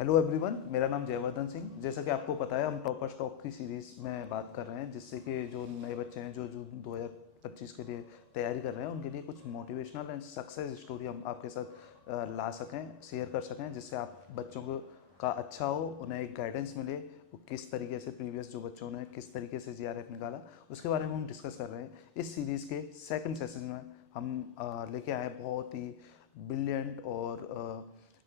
Hello everyone, मेरा नाम जयवर्धन सिंह। जैसा कि आपको पता है, हम टॉपर स्टॉक की सीरीज़ में बात कर रहे हैं, जिससे कि जो नए बच्चे हैं जो 2025 के लिए तैयारी कर रहे हैं, उनके लिए कुछ मोटिवेशनल एंड सक्सेस स्टोरी हम आपके साथ ला सकें, शेयर कर सकें, जिससे आप बच्चों को का अच्छा हो, उन्हें एक गाइडेंस मिले। वो किस तरीके से प्रीवियस जो बच्चों ने किस तरीके से जीआरएफ निकाला, उसके बारे में हम डिस्कस कर रहे हैं। इस सीरीज़ के सेकंड सेशन में हम लेके आए हैं बहुत ही ब्रिलियंट और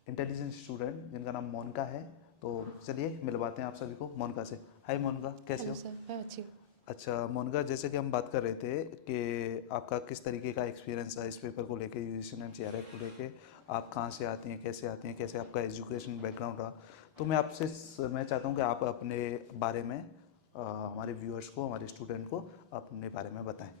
इंटेलिजेंट स्टूडेंट जिनका नाम मोनिका है। तो चलिए मिलवाते हैं आप सभी को मोनिका से। हाय मोनिका, कैसे हेलो हो? सर, मैं अच्छी हूँ। अच्छा मोनिका, जैसे कि हम बात कर रहे थे कि आपका किस तरीके का एक्सपीरियंस है इस पेपर को लेके, यूजीसी नेट जेआरएफ को लेके। आप कहाँ से आती हैं, कैसे आती हैं, कैसे आपका एजुकेशन बैकग्राउंड रहा। तो मैं चाहता हूँ कि आप अपने बारे में हमारे व्यूअर्स को, हमारे स्टूडेंट को अपने बारे में बताएं।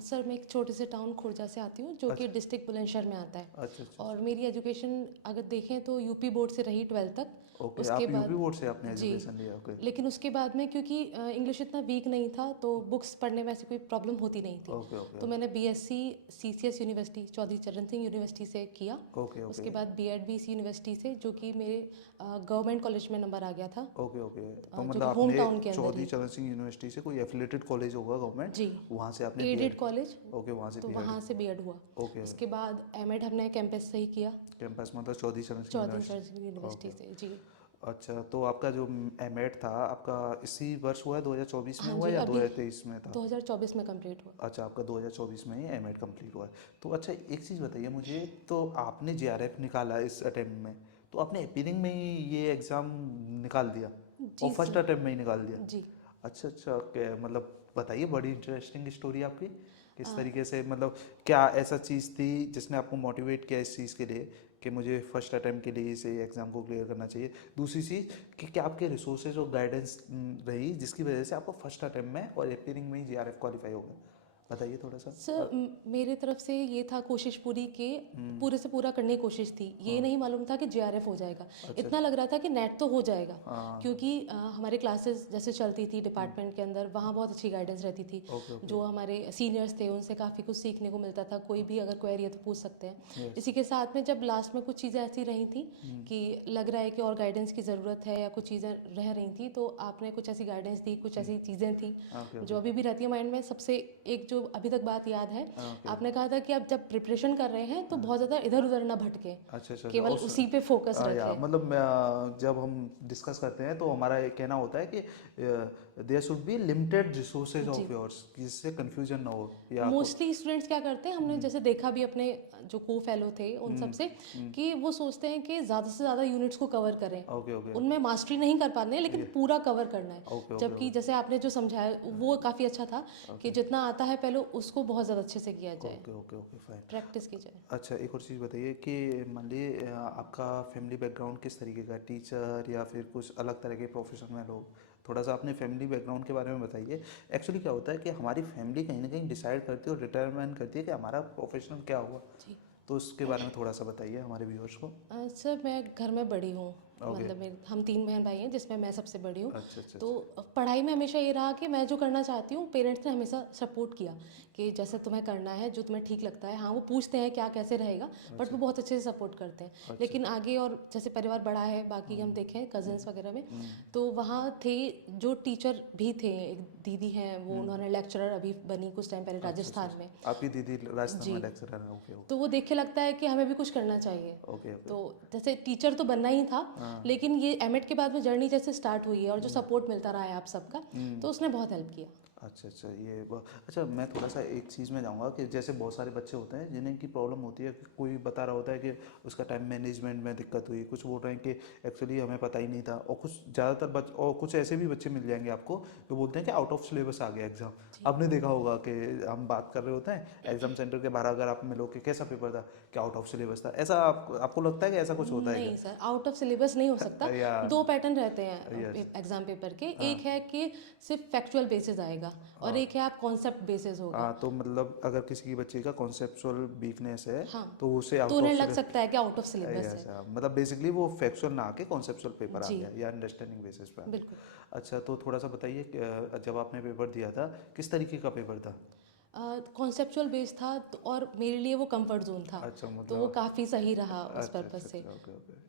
सर, मैं एक छोटे से टाउन खुर्जा से आती हूँ, जो कि अच्छा डिस्ट्रिक्ट बुलंदशहर में आता है। अच्छा अच्छा और अच्छा। मेरी एजुकेशन अगर देखें तो यूपी बोर्ड से रही 12th तक। ओके, उसके आप यूपी बाद बोर्ड से आपने जी, एजुकेशन लिया? ओके लेकिन उसके बाद में क्योंकि इंग्लिश इतना वीक नहीं था तो बुक्स पढ़ने में ऐसी कोई प्रॉब्लम होती नहीं थी। ओके ओके तो ओके मैंने बीएससी सीसीएस यूनिवर्सिटी, चौधरी चरण सिंह यूनिवर्सिटी से किया। ओके ओके उसके बाद बीएड भी इसी यूनिवर्सिटी से, जो कि मेरे गवर्नमेंट कॉलेज में नंबर आ गया था, ओके ओके। तो जो मतलब कि होम आपने टाउन के अंदर चौधरी ही। चरण सिंह यूनिवर्सिटी से, कोई एफिलेटेड कॉलेज होगा गवर्नमेंट, जी, वहाँ से आपने एडेड बीएड? कॉलेज। ओके, वहाँ से तो बीएड। वहाँ से बीएड हुआ। ओके। उसके बाद एमएड हमने कैंपस से ही किया, कैंपस मतलब चौधरी चरण सिंह चौधरी चरण यूनिवर्सिटी? University okay. से। जी अच्छा, तो आपका जो एमएड था आपका इसी वर्ष हुआ है, 2024 में हाँ हुआ जी, या अभी 2023 में था? 2024 में कंप्लीट हुआ। अच्छा, आपका 2024 में ही एमएड कंप्लीट हुआ है। तो अच्छा, एक चीज़ बताइए मुझे, तो आपने जेआरएफ निकाला इस अटेम्प्ट में, तो आपने अपीयरिंग में ही ये एग्ज़ाम निकाल दिया और जी फर्स्ट सर। अटेम्प्ट में ही निकाल दिया? जी। अच्छा अच्छा, मतलब बताइए, बड़ी इंटरेस्टिंग स्टोरी आपकी। किस आ, तरीके से, मतलब क्या ऐसा चीज़ थी जिसने आपको मोटिवेट किया इस चीज़ के लिए कि मुझे फर्स्ट अटेम्प्ट के लिए इस एग्ज़ाम को क्लियर करना चाहिए? दूसरी चीज़ कि क्या आपके रिसोर्सेज और गाइडेंस रही जिसकी वजह से आपको फर्स्ट अटेम्प्ट में और अपियरिंग में ही जीआरएफ क्वालिफाई हो गया? बताइए थोड़ा सा। सर, मेरे तरफ से ये था कोशिश पूरी के हम्म। पूरे से पूरा करने की कोशिश थी। ये हाँ। नहीं मालूम था कि जेआरएफ हो जाएगा। अच्छा इतना अच्छा। लग रहा था कि नेट तो हो जाएगा, हाँ। क्योंकि हमारे क्लासेस जैसे चलती थी डिपार्टमेंट के अंदर, वहाँ बहुत अच्छी गाइडेंस रहती थी। Okay okay. जो हमारे सीनियर्स थे उनसे काफ़ी कुछ सीखने को मिलता था। कोई भी अगर क्वेरी है तो पूछ सकते हैं। यस। इसी के साथ में जब लास्ट में कुछ चीज़ें ऐसी रही थी कि लग रहा है कि और गाइडेंस की ज़रूरत है या कुछ चीज़ें रह रही थी, तो आपने कुछ ऐसी गाइडेंस दी, कुछ ऐसी चीज़ें थी ओके जो ओके। अभी भी रहती है माइंड में। सबसे एक जो अभी तक बात याद है, ओके। आपने कहा था कि आप जब प्रिपरेशन कर रहे हैं तो बहुत ज़्यादा इधर उधर ना भटके, अच्छा अच्छा अच्छा। केवल उस उसी पे फोकस या रखें। मतलब जब हम डिस्कस करते हैं तो हमारा ये कहना होता है कि there should be limited resources जी, ऑफ योर्स, जिससे कंफ्यूजन ना हो या मोस्टली स्टूडेंट्स क्या करते हैं, हमने जैसे देखा भी अपने जो को फेलो थे उन सब से, कि वो सोचते हैं कि ज़्यादा से ज़्यादा यूनिट्स को कवर करें। Okay okay. उनमें मास्टरी नहीं कर पाते हैं, लेकिन ये पूरा कवर करना है। ओके ओके जबकि ओके जैसे आपने जो समझाया वो काफ़ी अच्छा था, कि ओके जितना आता है पहले उसको बहुत ज़्यादा अच्छे से किया जाए, okay okay okay fine. Practice की जाए। अच्छा, एक और चीज़ बताइए कि मान लीजिए आपका फैमिली बैकग्राउंड किस तरीके का, टीचर या फिर कुछ अलग तरह के प्रोफेशन में लोग? थोड़ा सा अपने फैमिली बैकग्राउंड के बारे में बताइए। एक्चुअली क्या होता है कि हमारी फैमिली कहीं ना कहीं डिसाइड करती है और डिटरमाइन करती है कि हमारा प्रोफेशन क्या होगा। जी। तो उसके बारे में थोड़ा सा बताइए हमारे व्यूअर्स को। सर, मैं घर में बड़ी हूँ। ओके। मतलब मेरे हम 3 बहन भाई हैं, जिसमें मैं सबसे बड़ी हूँ। अच्छा अच्छा तो अच्छा। पढ़ाई में हमेशा ये रहा कि मैं जो करना चाहती हूँ, पेरेंट्स ने हमेशा सपोर्ट किया कि जैसे तुम्हें करना है, जो तुम्हें ठीक लगता है। हाँ, वो पूछते हैं क्या कैसे रहेगा, बट अच्छा वो बहुत अच्छे से सपोर्ट करते हैं। अच्छा। लेकिन आगे और जैसे परिवार बड़ा है, बाकी हम देखें कजन्स वगैरह में, तो वहाँ थे जो टीचर भी थे। एक दीदी हैं, वो उन्होंने लेक्चरर अभी बनी कुछ टाइम पहले अच्छा अच्छा राजस्थान में। अच्छा। आपकी दीदी राजस्थान जी। में लेक्चरर है? ओके तो ओके वो देख के लगता है कि हमें भी कुछ करना चाहिए। Okay okay. तो जैसे टीचर तो बनना ही था, हाँ। लेकिन ये एमएड के बाद में जर्नी जैसे स्टार्ट हुई है और जो सपोर्ट मिलता रहा है आप सबका, तो उसने बहुत हेल्प किया। अच्छा अच्छा, अच्छा, मैं थोड़ा सा एक चीज़ में जाऊंगा कि जैसे बहुत सारे बच्चे होते हैं जिन्हें की प्रॉब्लम होती है कि कोई बता रहा होता है कि उसका टाइम मैनेजमेंट में दिक्कत हुई, कुछ बोल रहे हैं कि एक्चुअली हमें पता ही नहीं था, और कुछ ज़्यादातर और कुछ ऐसे भी बच्चे मिल जाएंगे आपको जो बोलते हैं कि आउट ऑफ सिलेबस आ गया एग्ज़ाम। जी। आपने देखा होगा कि हम बात कर रहे होते हैं एग्जाम सेंटर के बाहर, अगर आप मिलो कि कैसा पेपर था, कि आउट ऑफ सिलेबस था, ऐसा आपको लगता है कि ऐसा कुछ होता है नहीं सर, आउट ऑफ सिलेबस नहीं हो सकता। क्या? या दो पैटर्न रहते हैं यस। एग्जाम पेपर के। हाँ एक है कि सिर्फ फैक्चुअल बेसिस आएगा, और हाँ एक है आप कॉन्सेप्ट बेसिस होगा। हाँ। तो मतलब अगर किसी की बच्चे का कॉन्सेप्चुअल वीकनेस है हाँ, तो उसे तो आउट ऑफ उन्हें लग सिलेबस। सकता है कि आउट ऑफ सिलेबस है। ऐसा मतलब बेसिकली वो फैक्चुअल ना आके कॉन्सेप्चुअल पेपर आ जी, गया या अंडरस्टैंडिंग बेसिस पे आ बिल्कुल। गया। अच्छा, तो थोड़ा सा बताइए कि, जब आपने पेपर दिया था किस तरीके का पेपर था? कॉन्सेप्चुअल बेस था, और मेरे लिए वो कंफर्ट जोन था, अच्छा तो वो मतलब। काफ़ी सही रहा उस अच्छा पर्पज़ अच्छा से। अच्छा, ओके ओके।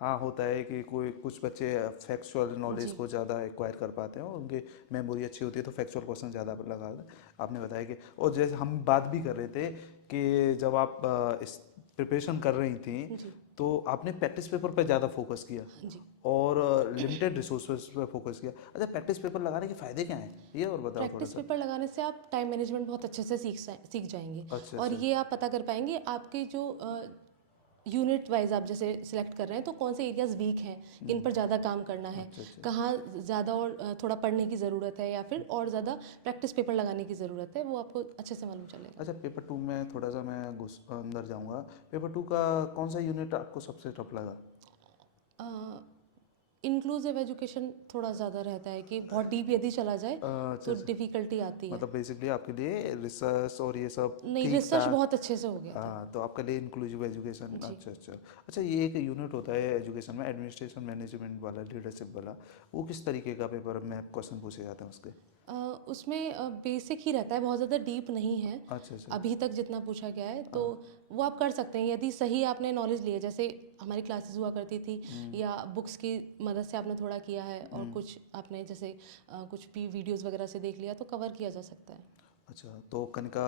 हाँ, होता है कि कोई कुछ बच्चे फैक्चुअल नॉलेज जी को ज़्यादा एक्वायर कर पाते हैं और उनकी मेमोरी अच्छी होती है तो फैक्चुअल क्वेश्चन ज़्यादा लगा। आपने बताया कि, और जैसे हम बात भी कर रहे थे कि जब आप इस प्रिपरेशन कर रही थी जी तो आपने प्रैक्टिस पेपर पर ज़्यादा फोकस किया जी। और लिमिटेड रिसोर्सेज पर फोकस किया। अच्छा, प्रैक्टिस पेपर लगाने के फ़ायदे क्या हैं, ये और बताओ थोड़ा प्रैक्टिस सा। पेपर लगाने से आप टाइम मैनेजमेंट बहुत अच्छे से सीख जाएंगे। अच्छा और अच्छा। ये आप पता कर पाएंगे आपके जो यूनिट वाइज आप जैसे सिलेक्ट कर रहे हैं तो कौन से एरियाज वीक हैं, किन पर ज़्यादा काम करना है, अच्छा अच्छा। कहाँ ज़्यादा और थोड़ा पढ़ने की ज़रूरत है या फिर और ज़्यादा प्रैक्टिस पेपर लगाने की ज़रूरत है, वो आपको अच्छे से मालूम चलेगा। अच्छा, पेपर टू में थोड़ा सा मैं घुस अंदर जाऊंगा। पेपर टू का कौन सा यूनिट आपको सबसे टफ लगा? इंक्लूसिव एजुकेशन थोड़ा ज़्यादा रहता है कि बहुत डीप यदि चला जाए अच्छा तो अच्छा। डिफ़िकल्टी आती है। मतलब बेसिकली आपके लिए रिसर्च और ये सब नहीं, ठीक था। रिसर्च बहुत अच्छे से हो गया था। हाँ, तो आपके लिए इंक्लूसिव एजुकेशन, जी। अच्छा अच्छा। अच्छा, ये एक यूनिट होता है एजुकेशन में, एडमिनिस्ट्रेशन मैनेजमेंट वाला, लीडरशिप वाला, वो किस तरीके का पेपर में क्वेश्चन पूछे जाते हैं उसके? अ, उसमें बेसिक ही रहता है, बहुत ज़्यादा डीप नहीं है अच्छा अच्छा। अभी तक जितना पूछा गया है। तो हाँ। वो आप कर सकते हैं यदि सही आपने नॉलेज ली है, जैसे हमारी क्लासेस हुआ करती थी या बुक्स की मदद से आपने थोड़ा किया है और कुछ आपने जैसे कुछ भी वीडियोस वगैरह से देख लिया तो कवर किया जा सकता है। अच्छा, तो कनिका,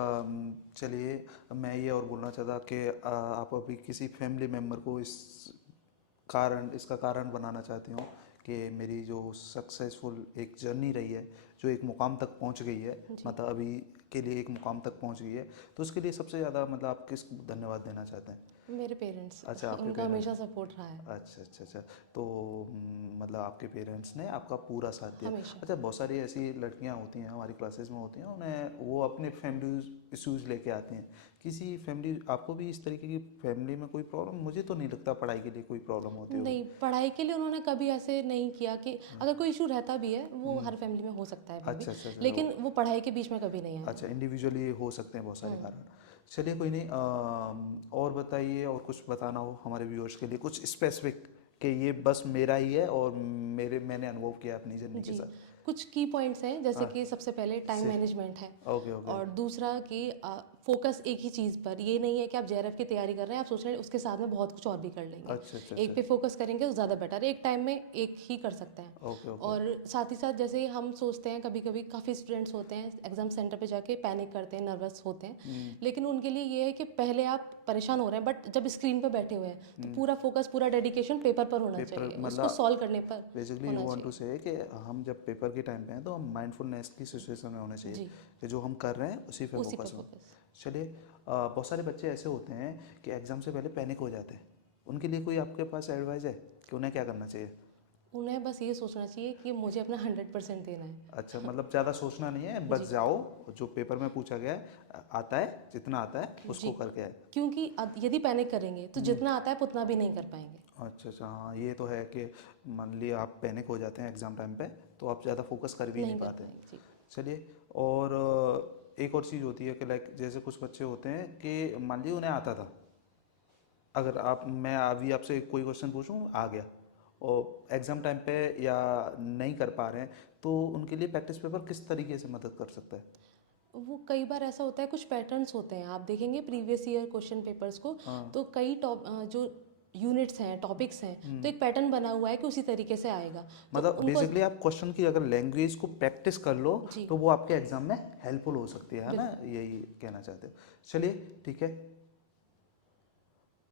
चलिए मैं ये और बोलना चाहता कि आप अभी किसी फैमिली मेम्बर को इसका कारण बनाना चाहती हूँ कि मेरी जो सक्सेसफुल एक जर्नी रही है, जो एक मुकाम तक पहुँच गई है, जी। मतलब अभी के लिए एक मुकाम तक पहुँच गई है, तो उसके लिए सबसे ज़्यादा मतलब आप किस धन्यवाद देना चाहते हैं? मेरे पेरेंट्स, अच्छा, आपके उनका पेरेंट्स। हमेशा सपोर्ट रहा है। अच्छा अच्छा अच्छा। तो मतलब आपके पेरेंट्स ने आपका पूरा साथ दिया। हमेशा। अच्छा, बहुत सारी ऐसी लड़कियां होती हैं हमारी क्लासेस में होती हैं, उन्हें वो अपने फैमिली इश्यूज लेके आती हैं। किसी फैमिली, आपको भी इस तरीके की फैमिली में कोई प्रॉब्लम, मुझे तो नहीं लगता पढ़ाई के लिए कोई प्रॉब्लम होती होगी। नहीं, पढ़ाई के लिए उन्होंने कभी ऐसे नहीं किया कि अगर कोई इशू रहता भी है वो हर फैमिली में हो सकता है अभी भी, अच्छा अच्छा अच्छा। लेकिन वो पढ़ाई के बीच में कभी नहीं आया। अच्छा, इंडिविजुअली हो सकते हैं बहुत सारे कारण। चलिए कोई नहीं, और बताइए, और कुछ बताना हो हमारे व्यूअर्स के लिए कुछ स्पेसिफिक कि ये बस मेरा ही है और मैंने अनुभव किया अपनी जर्नी के जी, साथ। कुछ की पॉइंट्स हैं जैसे हाँ। कि सबसे पहले टाइम से मैनेजमेंट है। Okay okay. और दूसरा कि फोकस एक ही चीज़ पर, ये नहीं है कि आप जेआरएफ की तैयारी कर रहे हैं आप सोच रहे हैं उसके साथ में बहुत कुछ और भी कर लेंगे। अच्छा अच्छा एक अच्छा। पे फोकस करेंगे तो ज़्यादा बेटर है, एक टाइम में एक ही कर सकते हैं। Okay okay. और साथ ही साथ जैसे हम सोचते हैं कभी कभी काफ़ी स्टूडेंट्स होते हैं एग्जाम सेंटर पे जाके पैनिक करते हैं, नर्वस होते हैं, लेकिन उनके लिए ये है कि पहले आप परेशान हो रहे हैं बट जब स्क्रीन पे बैठे हुए हैं तो पूरा फोकस पूरा डेडिकेशन पेपर पर होना पेपर चाहिए, उसको मतलब सॉल्व करने पर बेसिकली यू होना वांट टू चाहिए। से कि हम जब पेपर के टाइम पे हैं तो हम माइंडफुलनेस की सिचुएशन में होने चाहिए जी, कि जो हम कर रहे हैं उसी पे उसी पर फोकस हो। फोकस। चलिए, बहुत सारे बच्चे ऐसे होते हैं कि एग्ज़ाम से पहले पैनिक हो जाते हैं, उनके लिए कोई आपके पास एडवाइस है कि उन्हें क्या करना चाहिए? उन्हें बस ये सोचना चाहिए कि मुझे अपना 100% देना है। अच्छा, मतलब ज़्यादा सोचना नहीं है, बस जी जाओ, जो पेपर में पूछा गया है आता है, जितना आता है जी। उसको करके आए। क्योंकि यदि पैनिक करेंगे तो जितना आता है आप उतना भी नहीं कर पाएंगे। अच्छा अच्छा, हाँ ये तो है कि मान लिया आप पैनिक हो जाते हैं एग्ज़ाम टाइम पे तो आप ज़्यादा फोकस कर भी नहीं नहीं कर पाते। पाएंगे। जी चलिए, और एक और चीज़ होती है कि लाइक जैसे कुछ बच्चे होते हैं कि मान लीजिए उन्हें आता था, अगर आप, मैं अभी आपसे कोई क्वेश्चन पूछूं आ गया और एग्ज़ाम टाइम पे या नहीं कर पा रहे हैं, तो उनके लिए प्रैक्टिस पेपर किस तरीके से मदद कर सकता है? वो कई बार ऐसा होता है, कुछ पैटर्न्स होते हैं आप देखेंगे प्रीवियस ईयर क्वेश्चन पेपर्स को, हाँ। तो कई जो यूनिट्स हैं टॉपिक्स हैं तो एक पैटर्न बना हुआ है कि उसी तरीके से आएगा तो मतलब उनको। बेसिकली आप क्वेश्चन की अगर लैंग्वेज को प्रैक्टिस कर लो जी तो वो आपके एग्जाम में हेल्पफुल हो सकती है ना, बिल्कुल। यही कहना चाहते हो? चलिए ठीक है,